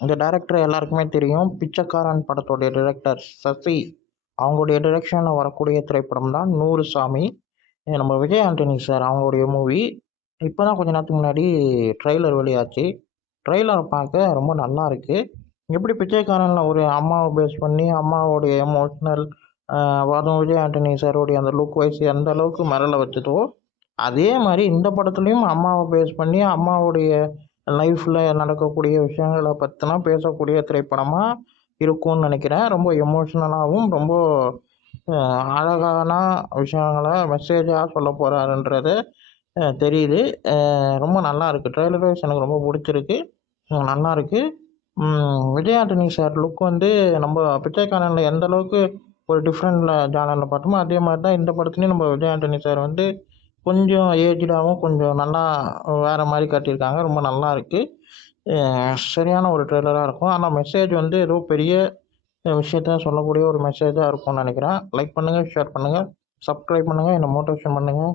இந்த டைரக்டர் எல்லாருக்குமே தெரியும். பிச்சைக்காரன் படத்தோடைய டைரக்டர் சசி. அவங்களுடைய டைரக்ஷனில் வரக்கூடிய திரைப்படம் தான் 100 சாமி. இது நம்ம விஜய் ஆண்டனி சார் அவங்களுடைய மூவி. இப்போ தான் கொஞ்ச நேரத்துக்கு முன்னாடி ட்ரெய்லர் வெளியாச்சு. ட்ரெய்லரை பார்க்க ரொம்ப நல்லா இருக்கு. எப்படி பிச்சைக்காரனில் ஒரு அம்மாவை பேஸ் பண்ணி அம்மாவுடைய எமோஷ்னல் அதுவும் விஜய் ஆண்டனி சாரோடைய அந்த லுக் வைஸ் எந்த அளவுக்கு மிரள வச்சதோ, அதே மாதிரி இந்த படத்துலையும் அம்மாவை பேஸ் பண்ணி அம்மாவுடைய லைஃப்பில் நடக்கக்கூடிய விஷயங்களை பற்றினா பேசக்கூடிய திரைப்படமாக இருக்கும்னு நினைக்கிறேன். ரொம்ப எமோஷ்னலாகவும் ரொம்ப அழகான விஷயங்களை மெசேஜாக சொல்ல போகிறாருன்றது தெரியுது. ரொம்ப நல்லா இருக்குது. ட்ரெய்லர் வைஸ் எனக்கு ரொம்ப பிடிச்சிருக்கு. நல்லா இருக்கு. விஜய் ஆண்டனி சார் லுக் வந்து நம்ம பிச்சைக்காரனில் எந்த அளவுக்கு ஒரு டிஃப்ரெண்ட் ஜானரில் பார்த்தோமோ அதே மாதிரி தான் இந்த படத்துலையும் நம்ம விஜய் ஆண்டனி சார் வந்து கொஞ்சம் ஏஜ்டாகவும் கொஞ்சம் நல்லா வேறு மாதிரி காட்டியிருக்காங்க. ரொம்ப நல்லா இருக்குது. சரியான ஒரு ட்ரெய்லராக இருக்கும். ஆனால் மெசேஜ் வந்து ஏதோ பெரிய விஷயத்த சொல்லக்கூடிய ஒரு மெசேஜாக இருக்கும்னு நினைக்கிறேன். லைக் பண்ணுங்கள், ஷேர் பண்ணுங்கள், சப்ஸ்கிரைப் பண்ணுங்கள், என்னை மோட்டிவேஷன் பண்ணுங்கள்.